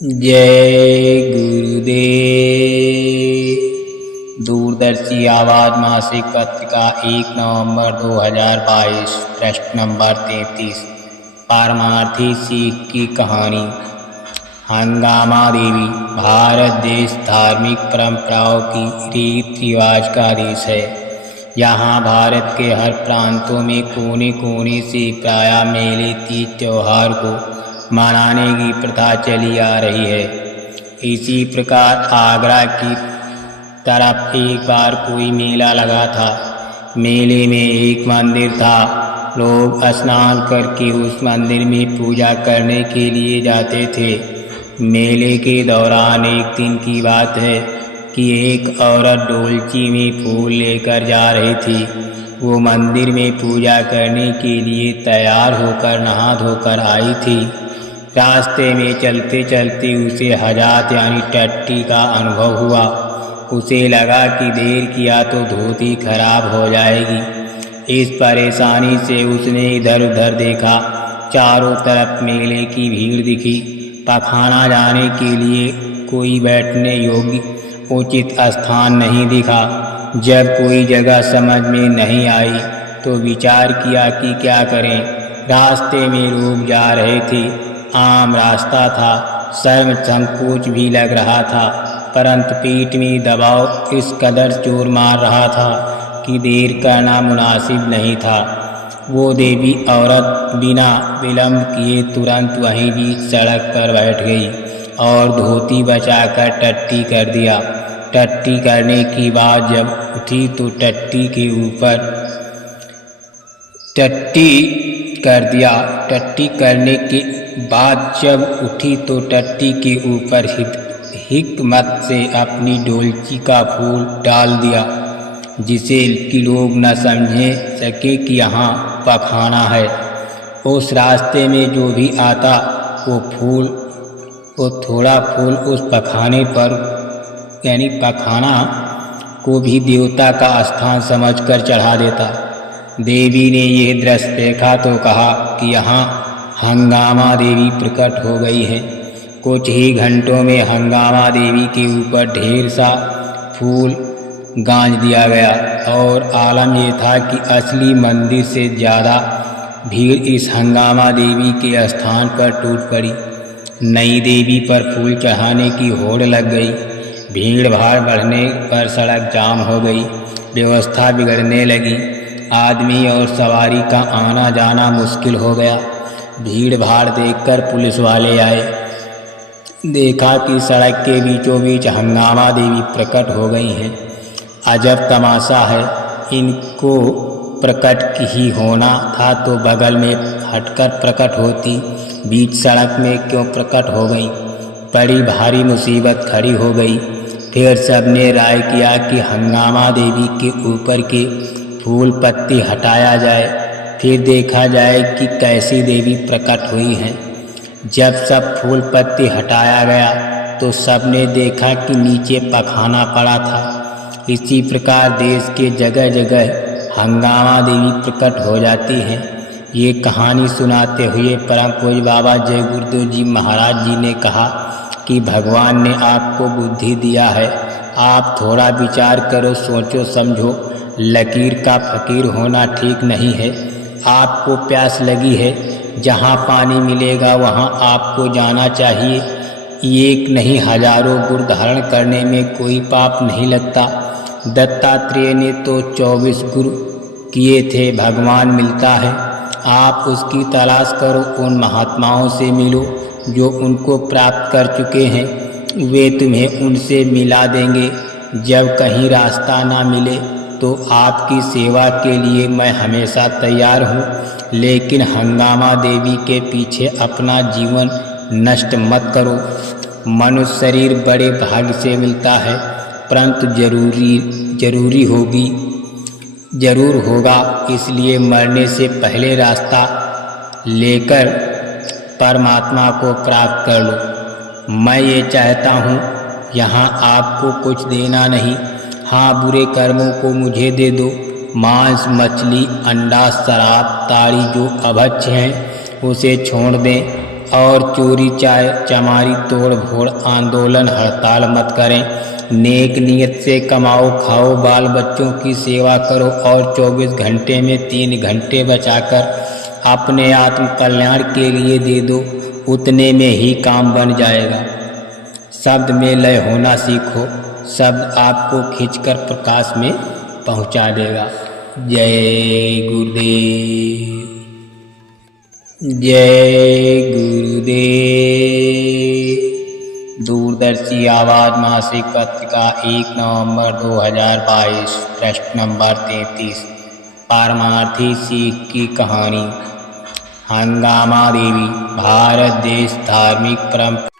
जय गुरुदेव। दूरदर्शी आवाज मासिक पत्रिका 1 नवंबर 2022 पृष्ठ नंबर 33। पारमार्थी सीख की कहानी। हंगामा देवी। भारत देश धार्मिक परंपराओं की रीत रिवाज का देश है। यहाँ भारत के हर प्रांतों में कोने कोने से प्रायः मेले तीज त्योहार को मनाने की प्रथा चली आ रही है। इसी प्रकार आगरा की तरफ एक बार कोई मेला लगा था। मेले में एक मंदिर था। लोग स्नान करके उस मंदिर में पूजा करने के लिए जाते थे। मेले के दौरान एक दिन की बात है कि एक औरत डोलची में फूल लेकर जा रही थी। वो मंदिर में पूजा करने के लिए तैयार होकर नहा धोकर आई थी। रास्ते में चलते चलते उसे हजात यानी टट्टी का अनुभव हुआ। उसे लगा कि देर किया तो धोती खराब हो जाएगी। इस परेशानी से उसने इधर उधर देखा। चारों तरफ मेले की भीड़ दिखी। पखाना जाने के लिए कोई बैठने योग्य उचित स्थान नहीं दिखा। जब कोई जगह समझ में नहीं आई तो विचार किया कि क्या करें। रास्ते में लोग जा रहे थे। आम रास्ता था। शर्म संकोच भी लग रहा था, परंतु पीठ में दबाव इस कदर जोर मार रहा था कि देर करना मुनासिब नहीं था। वो देवी औरत बिना विलंब किए तुरंत वहीं बीच सड़क पर बैठ गई और धोती बचाकर टट्टी कर दिया। टट्टी करने की बाद जब उठी तो टट्टी करने के बाद जब उठी तो टट्टी के ऊपर हिकमत से अपनी डोलची का फूल डाल दिया, जिसे कि लोग न समझे सके कि यहाँ पखाना है। उस रास्ते में जो भी आता वो थोड़ा फूल उस पखाने पर यानी पखाना को भी देवता का स्थान समझकर चढ़ा देता। देवी ने यह दृश्य देखा तो कहा कि यहाँ हंगामा देवी प्रकट हो गई है। कुछ ही घंटों में हंगामा देवी के ऊपर ढेर सा फूल गांज दिया गया और आलम यह था कि असली मंदिर से ज़्यादा भीड़ इस हंगामा देवी के स्थान पर टूट पड़ी। नई देवी पर फूल चढ़ाने की होड़ लग गई। भीड़ भाड़ बढ़ने पर सड़क जाम हो गई। व्यवस्था बिगड़ने लगी। आदमी और सवारी का आना जाना मुश्किल हो गया। भीड़ भाड़ देखकर पुलिस वाले आए। देखा कि सड़क के बीचों बीच हंगामा देवी प्रकट हो गई हैं। अजब तमाशा है। इनको प्रकट ही होना था तो बगल में हटकर प्रकट होती, बीच सड़क में क्यों प्रकट हो गई। बड़ी भारी मुसीबत खड़ी हो गई। फिर सबने राय किया कि हंगामा देवी के ऊपर के फूल पत्ती हटाया जाए, फिर देखा जाए कि कैसी देवी प्रकट हुई हैं। जब सब फूल पत्ती हटाया गया तो सबने देखा कि नीचे पखाना पड़ा था। इसी प्रकार देश के जगह जगह हंगामा देवी प्रकट हो जाती हैं। ये कहानी सुनाते हुए परम पूज्य बाबा जय गुरुदेव जी महाराज जी ने कहा कि भगवान ने आपको बुद्धि दिया है। आप थोड़ा विचार करो, सोचो समझो। लकीर का फकीर होना ठीक नहीं है। आपको प्यास लगी है, जहाँ पानी मिलेगा वहाँ आपको जाना चाहिए। एक नहीं हजारों गुण धारण करने में कोई पाप नहीं लगता। दत्तात्रेय ने तो 24 गुरु किए थे। भगवान मिलता है। आप उसकी तलाश करो। उन महात्माओं से मिलो जो उनको प्राप्त कर चुके हैं। वे तुम्हें उनसे मिला देंगे। जब कहीं रास्ता ना मिले तो आपकी सेवा के लिए मैं हमेशा तैयार हूँ, लेकिन हंगामा देवी के पीछे अपना जीवन नष्ट मत करो। मनुष्य शरीर बड़े भाग्य से मिलता है, परंतु जरूर होगा। इसलिए मरने से पहले रास्ता लेकर परमात्मा को प्राप्त कर लो। मैं ये चाहता हूँ यहाँ आपको कुछ देना नहीं। हाँ, बुरे कर्मों को मुझे दे दो। मांस, मछली, अंडा, शराब, ताड़ी जो अभक्ष्य हैं उसे छोड़ दें। और चोरी चमारी तोड़ फोड़ आंदोलन हड़ताल मत करें। नेक नियत से कमाओ खाओ, बाल बच्चों की सेवा करो और 24 घंटे में 3 घंटे बचाकर अपने आत्म कल्याण के लिए दे दो, उतने में ही काम बन जाएगा। शब्द में लय होना सीखो, शब्द आपको खींचकर प्रकाश में पहुंचा देगा। जय गुरुदेव, जय गुरुदेव। दूरदर्शी आवाज मासिक पत्रिका 1 नवंबर 2022, पृष्ठ नंबर 33। पारमार्थी सीख की कहानी। हंगामा देवी। भारत देश धार्मिक परंपरा